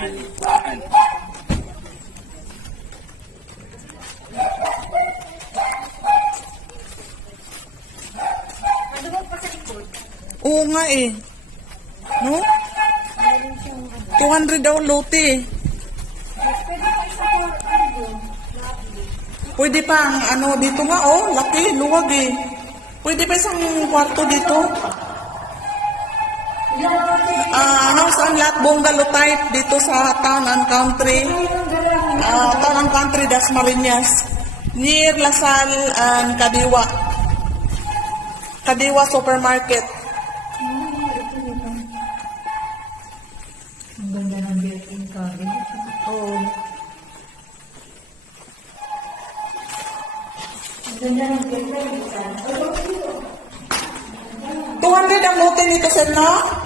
Oo nga eh. No? 200 daw lote. Pwede pa ang ano dito nga oh, laki, luwag eh. Pwede pa isang kwarto dito. House and lot bungalow type dito sa Town and Country. Town and Country, Dasmariñas. Near Lasal and Kadiwa. Kadiwa Supermarket. Ang ganda ng built-in cabinet. Oh. Ang ganda ng built-in cabinet. 200 ang lote nito, sir, no?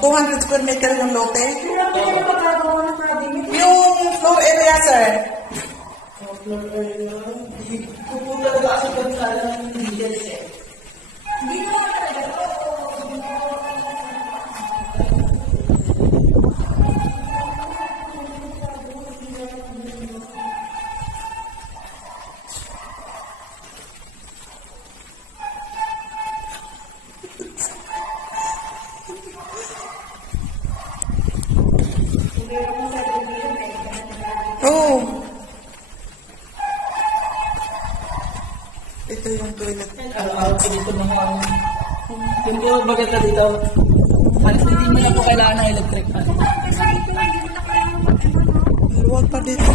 200 square meter yung lote. Yung floor area, sir. Floor area. Pupunta na kasi kansala ng details eh. Hindi mo Oh. Ito yung toilet. Araw-araw ko dito mga yung po maganda dito. Hindi mo na po kailangan ng electric fan. Luwag pa dito.